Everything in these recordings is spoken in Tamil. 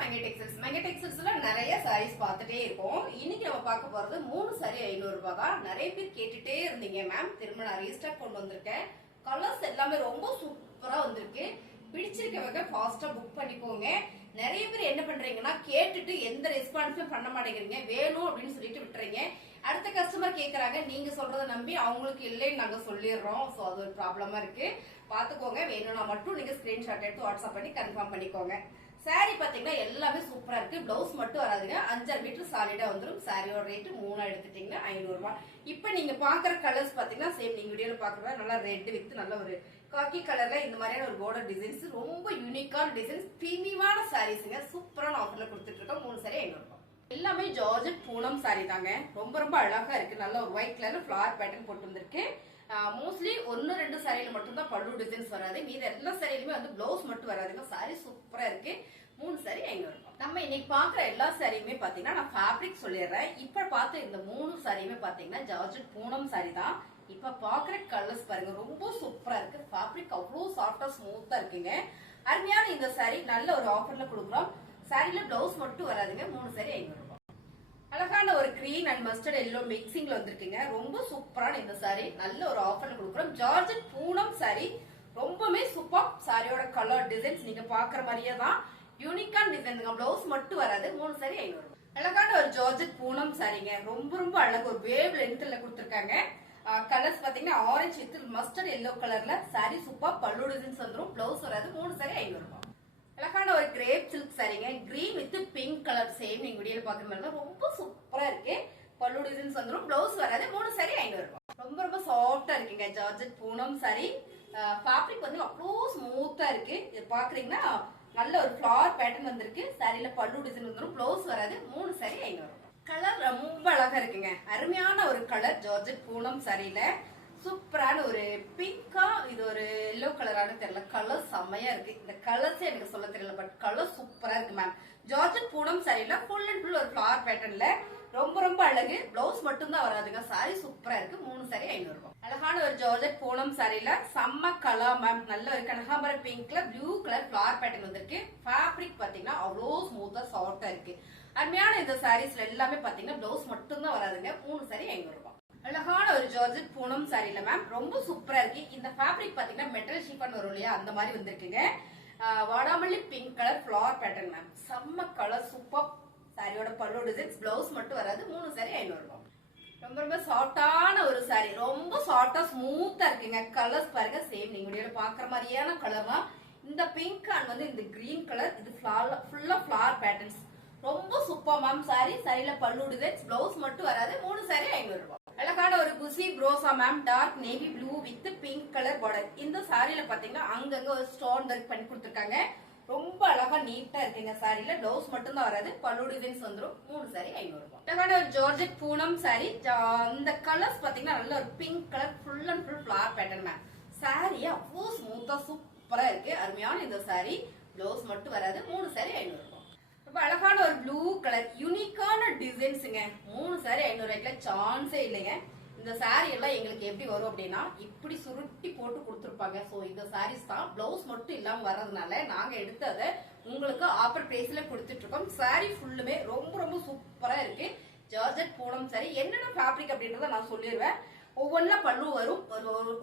மங்கை டெக்ஸ்டைல்ஸ்ல நிறைய சாரீஸ் பார்த்துட்டே இருக்கோம். இன்னைக்கு நம்ம பார்க்க போறது 3 சாரி 500 ரூபாய் தான். நிறைய பேர் கேட்டுட்டே இருந்தீங்க மேம், திரும்ப நான் ரீஸ்டாக் கொண்டு வந்திருக்கேன். கலர்ஸ் எல்லாமே ரொம்ப சூப்பரா வந்திருக்கு. பிடிச்சிருக்கவங்க ஃபாஸ்டா புக் பண்ணிக்கோங்க. நிறைய பேர் என்ன பண்றீங்கன்னா கேட்டுட்டு எந்த ரெஸ்பான்ஸும் பண்ண மாட்டேங்கிறீங்க, வேணும் அப்படின்னு சொல்லிட்டு விட்டுறீங்க. அடுத்த கஸ்டமர் கேக்குறாங்க, நீங்க சொல்றத நம்பி அவங்களுக்கு இல்லைன்னு நாங்க சொல்லிடுறோம். சோ அது ஒரு ப்ராப்ளமா இருக்கு, பாத்துக்கோங்க. வேணும்னா மட்டும் நீங்க ஸ்கிரீன்ஷாட் எடுத்து வாட்ஸ்அப் பண்ணி கன்ஃபார்ம் பண்ணிக்கோங்க. சாரி பாத்தீங்கன்னா எல்லாமே சூப்பரா இருக்கு. பிளவுஸ் மட்டும் வராதுங்க, 5 மீட்டர் சாலிடா வந்துடும். சாரியோட ரேட் 3 எடுத்துட்டீங்கன்னா 500 ரூபாய். இப்ப நீங்க பாக்குற கலர்ஸ் பாத்தீங்கன்னா சேம் நீங்க வீடியோல பாக்குற நல்லா ரெட் வித் நல்ல ஒரு காக்கி கலர்ல இந்த மாதிரியான ஒரு பார்டர் டிசைன்ஸ், ரொம்ப யூனிக்கான டிசைன்ஸ், பிரீமியமான சாரீஸ்ங்க. சூப்பரான ஆஃபர்ல கொடுத்துட்டு இருக்கோம். 3 சாரி 500 ரூபாய். எல்லாமே ஜார்ஜெட் பூனம் சாரி தாங்க. ரொம்ப ரொம்ப அழகா இருக்கு. நல்ல ஒரு ஒயிட் கலர்ல ஃபிளவர் பேட்டர்ன் போட்டு வந்திருக்கு. மோஸ்ட்லி 1-2 சாரியில மட்டும் தான் பல்லு டிசைன்ஸ் வராது. மீது எல்லா சாரியிலுமே வந்து பிளவுஸ் மட்டும் வராதுங்க. சாரி சூப்பரா இருக்கு. 3 சாரி 500 ரூபாய். நம்ம இன்னைக்கு பாக்குற எல்லா சாரியுமே பாத்தீங்கன்னா நான் ஃபேப்ரிக் சொல்லிடுறேன். இப்ப பார்த்த இந்த 3 சாரியுமே பாத்தீங்கன்னா ஜார்ஜெட் பூனம் சாரி தான். இப்ப பாக்குற கலர்ஸ் பாருங்க, ரொம்ப சூப்பரா இருக்கு. ஃபேப்ரிக் அவ்வளவு சாஃப்டா ஸ்மூத்தா இருக்குங்க. அருமையான இந்த சாரி நல்ல ஒரு ஆஃபர்ல கொடுக்குறோம். சாரில பிளவுஸ் மட்டும் வராதுங்க. 3 சாரி 500 ரூபாய். அழகான ஒரு கிரீன் அண்ட் மஸ்டர்ட் எல்லோ மிக்சிங்ல வந்திருக்குங்க. ரொம்ப சூப்பரான இந்த சாரி நல்ல ஒரு ஆஃபர்ல கொடுக்குறோம். ஜார்ஜெட் பூனம் சாரி ரொம்பவே சூப்பர். சாரியோட கலர் டிசைன்ஸ் நீங்க பாக்குற மாதிரியே தான் யூனிக்கான டிசைன். பிளவுஸ் மட்டும் வராது. 3 சாரி 500 ரூபாய். அழகான ஒரு ஜார்ஜெட் பூனம் சாரிங்க. ரொம்ப ரொம்ப அழகு. ஒரு வேவ் லென்த்ல கொடுத்திருக்காங்க. கலர்ஸ் பாத்தீங்கன்னா ஆரஞ்சு வித் மஸ்டர்ட் எல்லோ கலர்ல சாரி சூப்பர். பல்லு டிசைன்ஸ் வந்துடும். பிளவுஸ் வராது. 3 சாரி 500 ரூபாய். அழகான ஒரு கிரேப் சில்க் சாரிங்க. Green with pink colour same நீங்க வீடியோல பாக்குற மாதிரி தான் ரொம்ப சூப்பரா இருக்கு. பல்லு டிசைன்ஸ் வந்துடும். பிளவுஸ் வராது. 3 சாரி 500 ரூபாய். ரொம்ப ரொம்ப சாஃப்டா இருக்குங்க ஜார்ஜெட் பூனம் சாரி. ஃபேப்ரிக் வந்து அவ்வளோ ஸ்மூத்தா இருக்கு. இது பாக்குறீங்கன்னா நல்ல ஒரு ஃபிளவர் பேட்டர்ன் வந்திருக்கு. சாரியில பல்லு டிசைன் வந்துடும். பிளவுஸ் வராது. 3 சாரி 500 ரூபாய். கலர் ரொம்ப அழகா இருக்குங்க. அருமையான ஒரு கலர் ஜார்ஜெட் பூனம் சாரியில சூப்பரான ஒரு பிங்கா, இது ஒரு எல்லோ கலரான தெரியல. கலர் செம்மையா இருக்கு. இந்த கலர்ஸே எனக்கு சொல்ல தெரியல, பட் கலர் சூப்பரா இருக்கு மேம். ஜார்ஜெட் பூனம் சாரியில ஃபுல் அண்ட் ஃபுல் ஒரு ஃபிளவர் பேட்டர்ன்ல ரொம்ப ரொம்ப அழகு. பிளவுஸ் மட்டும் தான் வராதுங்க. சாரி சூப்பரா இருக்கு. 3 சாரி 500 ரூபாய். அழகான ஒரு ஜார்ஜெட் பூனம் சாரியில செம்ம கலர் மேம். நல்ல ஒரு கனகாம்பர பிங்க்ல ப்ளூ கலர் ஃபிளவர் பேட்டர்ன் வந்திருக்கு. ஃபேப்ரிக் பாத்தீங்கன்னா அவ்வளோ ஸ்மூத்தா சாஃப்டா இருக்கு. அருமையான இந்த சாரீஸ்ல எல்லாமே பாத்தீங்கன்னா பிளவுஸ் மட்டும் தான் வராதுங்க. 3 சாரி 500 ரூபாய். அழகான ஒரு ஜார்ஜெட் பூனம் சாரில மேம் ரொம்ப சூப்பரா இருக்கு. இந்த ஃபேப்ரிக் பாத்தீங்கன்னா மெட்டல் ஷிஃபான் வரும் இல்லையா, அந்த மாதிரி வந்திருக்குங்க. வாடாமல்லி pink colour flower pattern ma'am. செம்ம கலர் சூப்பர். சாரியோட பல்லு டிசைன்ஸ், பிளவுஸ் மட்டும் வராது. 3 சாரி 500 ரூபாய். ரொம்ப ரொம்ப சாஃப்டான ஒரு சாரி. ரொம்ப சாஃப்டா ஸ்மூத்தா இருக்குங்க. கலர்ஸ் பாருங்க சேம் நீங்க வீடியோல பாக்குற மாதிரியான கலர் தான். இந்த பிங்க் அண்ட் வந்து இந்த கிரீன் கலர், இது ஃபுல்லா ஃபிளவர் பேட்டர்ன்ஸ். ரொம்ப சூப்பர் மேம் சாரி. சாரியில பல்லு டிசைன்ஸ், பிளவுஸ் மட்டும் வராது. 3 சாரி 500 ரூபாய். அழகான ஒரு குசி ப்ரோசா ma'am. Dark navy blue with pink colour border. இந்த சாரியில பாத்தீங்கன்னா அங்கங்க ஒரு ஸ்டோன் ஒர்க் பண்ணி கொடுத்திருக்காங்க. ரொம்ப அழகா நீட்டா இருக்குங்க. சாரியில பிளவுஸ் மட்டும் தான் வராது. பல்லு டிசைன்ஸ் வந்துடும். 3 சாரி 500 ரூபாய். அழகான ஒரு ஜார்ஜெட் பூனம் சாரி. இந்த கலர்ஸ் பாத்தீங்கன்னா நல்ல ஒரு pink colour full and full flower pattern ma'am. Sorry அவ்வளோ ஸ்மூத்தா சூப்பரா இருக்கு. அருமையான இந்த சாரி. பிளவுஸ் மட்டும் வராது. 3 சாரி 500 ரூபாய். ரொம்ப அழகான ஒரு ப்ளூ கலர் யூனிக்கான டிசைன்ஸுங்க. 3 சாரி 500 ரூபாய்க்குல சான்ஸே இல்லைங்க. இந்த சாரி எல்லாம் எங்களுக்கு எப்படி வரும் அப்படின்னா இப்படி சுருட்டி போட்டு கொடுத்துருப்பாங்க. சோ இந்த சாரீஸ் தான் பிளவுஸ் மட்டும் இல்லாம வர்றதுனால நாங்க எடுத்து அதை உங்களுக்கு ஆஃபர் பிரைஸ்ல கொடுத்துட்டு இருக்கோம். சாரி ஃபுல்லுமே ரொம்ப ரொம்ப சூப்பரா இருக்கு. Georgette Poonam sorry. என்னென்ன ஃபேப்ரிக் அப்படின்றத நான் சொல்லிடுவேன். ஒவ்வொன்னா பல்லு வரும்.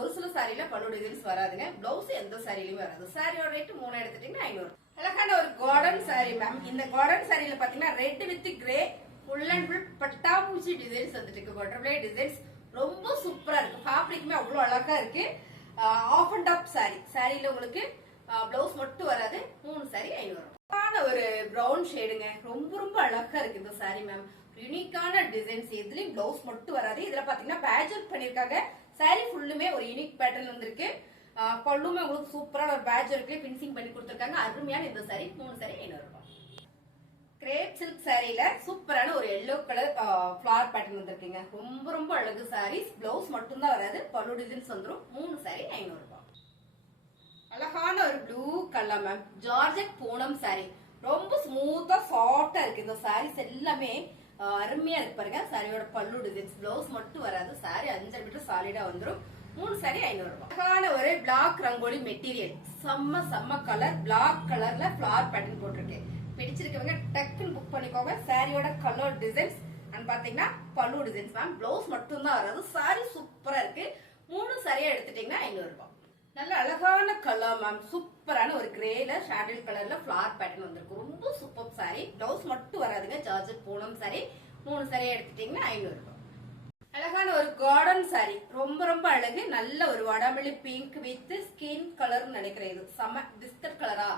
ஒரு சில சாரியில பல்லு டிசைன்ஸ் வராதுங்க. பிளவுஸ் எந்த சாரியிலுமே வராது. சாரியோட ரேட் 3 எடுத்துட்டீங்கன்னா 500. அழகான ஒரு கார்டன் சாரி மேம். இந்த கார்டன் சாரியில பாத்தீங்கன்னா red with grey full and full பட்டாம்பூச்சி டிசைன்ஸ் வந்துட்டு இருக்கு. பட்டர்ஃபிளை டிசைன்ஸ் ரொம்ப சூப்பரா இருக்கு. ஃபேப்ரிக்குமே அவ்வளவு அழகா இருக்கு. Half and half sari. சாரியில உங்களுக்கு பிளவுஸ் மட்டும் வராது. 3 சாரி 500 ரூபாய். ஒரு பிரவுன் ஷேடுங்க. ரொம்ப ரொம்ப அழகா இருக்கு இந்த சாரி மேம். யூனிக்கான டிசைன்ஸ். இதுலயும் பிளவுஸ் மட்டும் வராது. இதுல பாத்தீங்கன்னா பேட்ச் ஒர்க் பண்ணிருக்காங்க. சாரி ஃபுல்லுமே ஒரு யூனிக் பேட்டர்ன் வந்திருக்கு. பல்லுமே உங்களுக்கு சூப்பரான ஒரு பேட்ச் ஒர்க்ல பினிஷிங் பண்ணி கொடுத்திருக்காங்க. அருமையான இந்த சாரி. 3 சாரி 500 ரூபாய். கிரேப் சில்க் சாரியில சூப்பரான ஒரு எல்லோ கலர் ஃபிளவர் பேட்டர்ன் வந்திருக்குங்க. ரொம்ப ரொம்ப அழகு சாரீஸ். பிளவுஸ் மட்டும் தான் வராது. பல்லு டிசைன்ஸ் வந்துடும். 3 சாரி 500 ரூபாய். அழகான ஒரு blue colour ma'am. Georgette Poonam sorry. ரொம்ப ஸ்மூத்தா சாஃப்டா இருக்கு. இந்த சாரீஸ் எல்லாமே அருமையா இருக்கு பாருங்க. சாரியோட பல்லு டிசைன்ஸ், பிளவுஸ் மட்டும் வராது. சாரி 5 மீட்டர் சாலிடா வந்துடும். 3 சாரி 500 ரூபாய். அழகான ஒரு பிளாக் ரங்கோலி மெட்டீரியல். செம்ம கலர். பிளாக் கலர்ல ஃபிளவர் பேட்டர்ன் போட்டிருக்கு. பிடிச்சிருக்கவங்க டக்குன்னு புக் பண்ணிக்கோங்க. சாரியோட கலர் டிசைன்ஸ் அண்ட் பாத்தீங்கன்னா பல்லு டிசைன்ஸ் மேம். பிளவுஸ் மட்டும் தான் வராது. சாரி சூப்பரா இருக்கு. 3 சாரியா எடுத்துட்டீங்கன்னா 500 ரூபாய். நல்ல அழகான கலர் மேம். சூப்பரான ஒரு கிரேல ஷாண்டில் கலர்ல ஃபிளார் பேட்டர்ன் வந்திருக்கு. ரொம்ப சூப்பர் சாரி. பிளவுஸ் மட்டும் வராதுங்க. Georgette Poonam sorry. 3 சாரியா எடுத்துட்டீங்கன்னா 500 ரூபாய். அழகான ஒரு கார்டன் சாரி. ரொம்ப ரொம்ப அழகு. நல்ல ஒரு வடாமல்லி பிங்க் வித் ஸ்கின் கலர் நினைக்கிறேன். இது செம பிஸ்கட் கலரா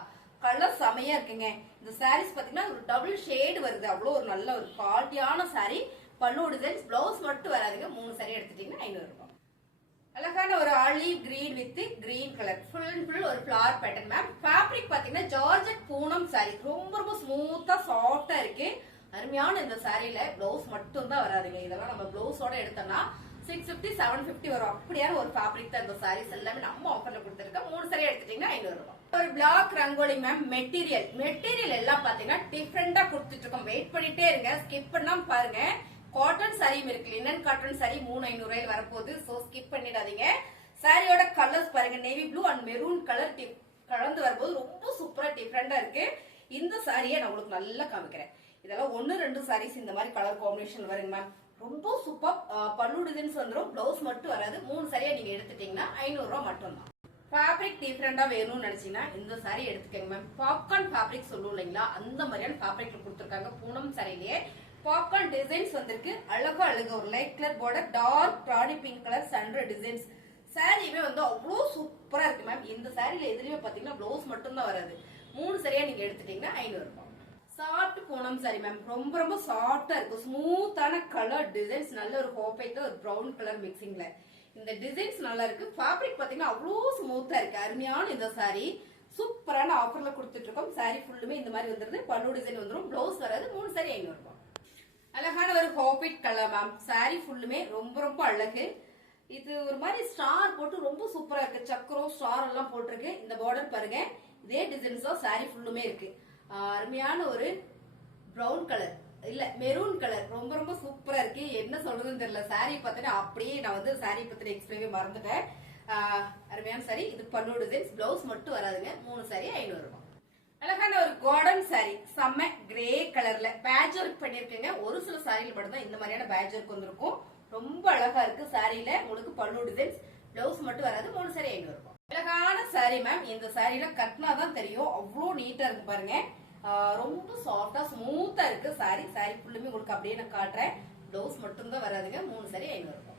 கலர் செமையா இருக்குங்க. இந்த சாரீஸ் பாத்தீங்கன்னா ஒரு டபுள் ஷேடு வருது. அவ்வளவு ஒரு நல்ல ஒரு குவாலிட்டியான சாரி. பல்லு டிசைன்ஸ். பிளவுஸ் மட்டும் வராதுங்க. 3 சாரி எடுத்துட்டீங்கன்னா 500 ரூபாய். அழகான ஒரு olive green with green colour full and full ஒரு ஃபிளார் பேட்டர்ன் மேம். ஃபேப்ரிக் பாத்தீங்கன்னா ஜார்ஜெட் பூனம் சாரி. ரொம்ப ரொம்ப ஸ்மூத்தா சாஃப்டா இருக்கு. அருமையான இந்த சாரியில பிளவுஸ் மட்டும் தான் வராதுங்க. இதெல்லாம் நம்ம பிளவுஸோட எடுத்தோம்னா 650 750 வரும். அப்படியான ஒரு ஃபேப்ரிக் தான் இந்த சாரீஸ் எல்லாமே நம்ம ஆஃபர்ல கொடுத்துருக்கோம். 3 சாரி எடுத்துட்டீங்கன்னா 500 ரூபாய். ஒரு பிளாக் ரங்கோலி மேம். மெட்டீரியல் எல்லாம் பாத்தீங்கன்னா டிஃபரெண்டா கொடுத்துட்டு இருக்கோம். வெயிட் பண்ணிட்டே இருங்க. ஸ்கிப் பண்ணாம பாருங்க. காட்டன் சாரியும் இருக்கு. லினன் காட்டன் சாரி 3500 ரூபாய் வரப்போகுது. சோ ஸ்கிப் பண்ணிடாதீங்க. சாரியோட கலர்ஸ் பாருங்க. Navy blue and maroon colour கலந்து வரும்போது ரொம்ப சூப்பரா டிஃபரெண்டா இருக்கு. இந்த சாரியை நான் உங்களுக்கு நல்லா காமிக்கிறேன். இதெல்லாம் 1-2 சாரீஸ் இந்த மாதிரி கலர் காம்பினேஷன் வருங்க மேம். ரொம்ப சூப்பர். பல்லு டிசைன்ஸ் வந்துடும். பிளவுஸ் மட்டும் வராது. 3 சாரியா நீங்க எடுத்துட்டீங்கன்னா 500 ரூபாய் மட்டும் தான். ஃபேப்ரிக் டிஃபரெண்டா வேணும்னு நினைச்சீங்கன்னா இந்த சாரி எடுத்துக்கங்க மேம். பாப்கார்ன் ஃபேப்ரிக் சொல்லுவோம் இல்லைங்களா, அந்த மாதிரியான ஃபேப்ரிக்ல கொடுத்துருக்காங்க. பூனம் சாரிலேயே பாப்கார்ன் டிசைன்ஸ் வந்திருக்கு. அழகா ஒரு லைட் கலர் பார்டர், டார்க் ராணி பிங்க் கலர் சன்ர டிசைன்ஸ். சாரியுமே வந்து அவ்வளோ சூப்பரா இருக்கு மேம். இந்த சாரியில எதுலயுமே பாத்தீங்கன்னா பிளவுஸ் மட்டும் தான் வராது. 3 சாரியா நீங்க எடுத்துட்டீங்கன்னா 500 ரூபாய். Soft Poonam sorry ma'am. ரொம்ப ரொம்ப சாஃப்டா இருக்கு. ஸ்மூத்தான கலர் டிசைன்ஸ். நல்ல ஒரு ஹோப்பைட் ஒரு ப்ரௌன் கலர் மிக்சிங்ல இந்த டிசைன்ஸ் நல்லா இருக்கு. ஃபேப்ரிக் பாத்தீங்கன்னா அவ்வளோ ஸ்மூத்தா இருக்கு. அருமையான இந்த சாரி சூப்பரான ஆஃபர்ல கொடுத்துட்டு இருக்கோம். சாரி ஃபுல்லுமே இந்த மாதிரி வந்துருது. பல்லு டிசைன் வந்துடும். பிளவுஸ் வராது. 3 சாரி 500 ரூபாய். அழகான ஒரு ஹோப்பைட் கலர் மேம். சாரி ஃபுல்லுமே ரொம்ப ரொம்ப அழகு. இது ஒரு மாதிரி ஸ்டார் போட்டு ரொம்ப சூப்பரா இருக்கு. சக்கரம் ஸ்டார் எல்லாம் போட்டிருக்கு. இந்த பார்டர் பாருங்க. இதே டிசைன்ஸ் தான் சாரி ஃபுல்லுமே இருக்கு. அருமையான ஒரு பிரவுன் கலர் இல்ல மெரூன் கலர். ரொம்ப ரொம்ப சூப்பரா இருக்கு. என்ன சொல்றதுன்னு தெரியல. சாரி பார்த்தீங்கன்னா அப்படியே நான் வந்து சாரி பத்தின எக்ஸ்பிளைனே மறந்துட்டேன். அருமையான சாரி. இது பல்லு டிசைன்ஸ். பிளவுஸ் மட்டும் வராதுங்க. 3 சாரி 500 ரூபாய். அழகான ஒரு கார்டன் சாரி. செம்ம கிரே கலர்ல பேட்ச் ஒர்க் பண்ணிருக்கீங்க. ஒரு சில சாரியில மட்டும் தான் இந்த மாதிரியான பேட்ச் ஒர்க் வந்திருக்கும். ரொம்ப அழகா இருக்கு. சாரியில உங்களுக்கு பல்லு டிசைன்ஸ். பிளவுஸ் மட்டும் வராது. 3 சாரி 500 ரூபாய். அழகான சாரி மேம். இந்த சாரியில கட்டினாதான் தெரியும். அவ்வளோ நீட்டா இருக்கு பாருங்க. ரொம்ப சாஃப்டா ஸ்மூத்தா இருக்கு சாரி. சாரி ஃபுல்லுமே உங்களுக்கு அப்படியே நான் காட்டுறேன். பிளவுஸ் மட்டும் தான் வராதுங்க. 3 சாரி 500 ரூபாய்.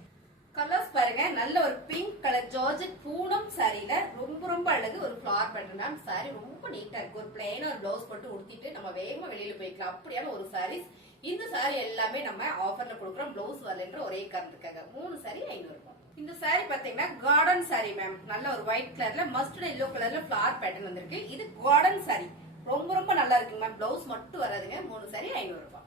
கலர்ஸ் பாருங்க. நல்ல ஒரு பிங்க் கலர் ஜார்ஜெட் பூனம் சாரியில ரொம்ப ரொம்ப அழகு ஒரு ஃபிளார் பேட்டர்ன் மேம். சாரி ரொம்ப நீட்டா இருக்கு. ஒரு பிளைனா ஒரு பிளவுஸ் போட்டு உடுத்திட்டு நம்ம வேகமா வெளியில போய்க்கலாம். அப்படியான ஒரு சாரீஸ். இந்த சாரி எல்லாமே நம்ம ஆஃபர்ல கொடுக்குறோம். பிளவுஸ் வரலன்ற ஒரே காரணத்துக்காக. 3 சாரி 500 ரூபாய். இந்த சாரி பாத்தீங்கன்னா கார்டன் சாரி மேம். நல்ல ஒரு ஒயிட் கலர்ல மஸ்டர்ட் எல்லோ கலர்ல ஃபிளார் பேட்டர்ன் வந்திருக்கு. இது கார்டன் சாரி. ரொம்ப ரொம்ப நல்லா இருக்குங்க மேம். பிளவுஸ் மட்டும் வராதுங்க. 3 சாரி 500 ரூபாய்.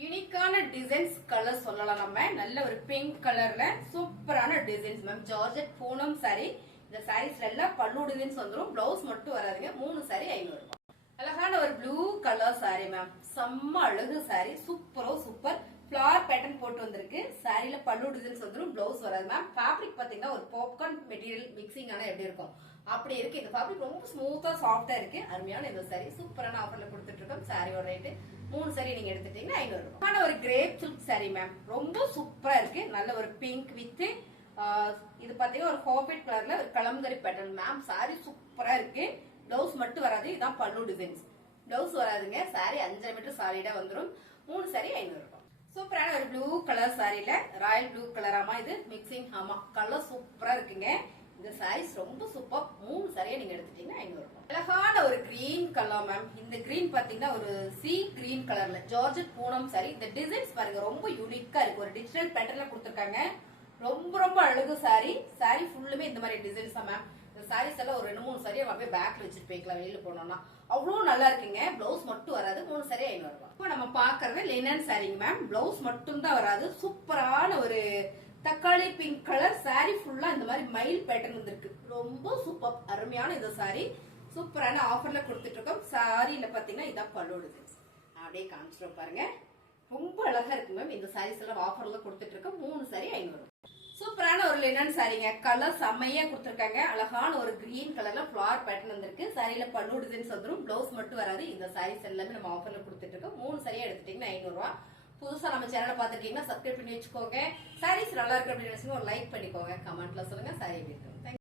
யூனிக்கான டிசைன்ஸ் கலர் சொல்லலாம் நம்ம. நல்ல ஒரு பிங்க் கலர்ல சூப்பரான designs ma'am. Georgette Poonam sorry. இந்த சாரீஸ்ல எல்லாம் பல்லு டிசைன்ஸ் வந்துடும். பிளவுஸ் மட்டும் வராதுங்க. 3 சாரி 500 ரூபாய். அழகான ஒரு ப்ளூ கலர் சாரி மேம். செம்ம அழகு சாரி. சூப்பரோ சூப்பர். ஃபிளார் பேட்டர்ன் போட்டு வந்திருக்கு. சாரியில பல்லு டிசைன்ஸ் வந்துடும். பிளவுஸ் வராது மேம். ஃபேப்ரிக் பாத்தீங்கன்னா ஒரு பாப்கார்ன் மெட்டீரியல் மிக்சிங் ஆனா எப்படி இருக்கும் அப்படி இருக்கு. இந்த ஃபேப்ரிக் ரொம்ப ஸ்மூத்தா சாஃப்டா இருக்கு. அருமையான இந்த சாரி சூப்பரான ஆஃபர்ல கொடுத்துட்டு இருக்கோம். சாரியோட ரேட்டு 3 சாரி நீங்க எடுத்துட்டீங்கன்னா 500 ரூபாய். ஆனா ஒரு கிரேப் சில்க் சாரி மேம். ரொம்ப சூப்பரா இருக்கு. நல்ல ஒரு பிங்க் வித் இது பாத்தீங்கன்னா ஒரு ஹாபிட் கலர்ல ஒரு கலம்கரி பேட்டர்ன் மேம். சாரி சூப்பரா இருக்கு. பிளவுஸ் மட்டும் வராது. இதான் பல்லு டிசைன்ஸ். பிளவுஸ் வராதுங்க. சாரி 5 மீட்டர் சாலிடா வந்துடும். 3 சாரி 500 ரூபாய். சூப்பரான ஒரு ப்ளூ கலர் சாரியில ராயல் ப்ளூ கலராமா இது மிக்சிங். ஆமா கலர் சூப்பரா இருக்குங்க. இந்த சாரீஸ் ரொம்ப சூப்பர். 3 சாரியா நீங்க எடுத்துட்டீங்கன்னா 500 ரூபாய். அழகான ஒரு கிரீன் கலர் மேம். இந்த கிரீன் பாத்தீங்கன்னா ஒரு சீ கிரீன் கலர்ல ஜார்ஜெட் பூனம் சாரி. இந்த டிசைன்ஸ் பாருங்க ரொம்ப யூனிக்கா இருக்கு. ஒரு டிஜிட்டல் பேட்டர்ன்ல கொடுத்திருக்காங்க. ரொம்ப ரொம்ப அழகு சாரி. சாரி ஃபுல்லுமே இந்த மாதிரி டிசைன்ஸ் தான் மேம். இந்த சாரீஸ் எல்லாம் ஒரு 2-3 சாரியா அப்படியே பேக்ல வச்சுட்டு போய்க்கலாம் வெளியில போனோம்னா. அவ்வளவு நல்லா இருக்குங்க. பிளவுஸ் மட்டும் வராது. 3 சாரி 500 ரூபாய். இப்போ நம்ம பாக்குறது லினன் சாரிங்க மேம். பிளவுஸ் மட்டும் தான் வராது. சூப்பரான ஒரு தக்காளி பிங்க் கலர் சாரி. ஃபுல்லா இந்த மாதிரி மயில் பேட்டர்ன் வந்திருக்கு. ரொம்ப சூப்பர். அருமையான இந்த சாரி சூப்பரான ஆஃபர்ல கொடுத்துட்டு இருக்கோம். சாரியில பாத்தீங்கன்னா இதான் பல்லு டிசைன்ஸ். அப்படியே காமிச்சிடும் பாருங்க. ரொம்ப அழகா இருக்கு மேம். இந்த சாரீஸ் எல்லாம் ஆஃபர்ல கொடுத்துட்டு இருக்கோம். 3 சாரி 500 ரூபாய். சூப்பரான ஒரு லினன் சாரீங்க. கலர் செம்மையா கொடுத்துருக்காங்க. அழகான ஒரு கிரீன் கலர்ல ஃபிளார் பேட்டர்ன் வந்திருக்கு. சாரியில பல்லு டிசைன்ஸ் வந்துடும், பிளவுஸ் மட்டும் வராது. இந்த சாரீஸ் எல்லாமே நம்ம ஆஃபர்ல கொடுத்துட்டு இருக்கோம். 3 சரியா எடுத்துட்டீங்கன்னா 500 ரூபா. புதுசா நம்ம சேனலை பார்த்துட்டீங்கன்னா சப்ஸ்கிரைப் பண்ணி வச்சுக்கோங்க. சாரீஸ் நல்லா இருக்கு அப்படின்னு ஒரு லைக் பண்ணிக்கோங்க. கமெண்ட்ல சொல்லுங்க. சாரி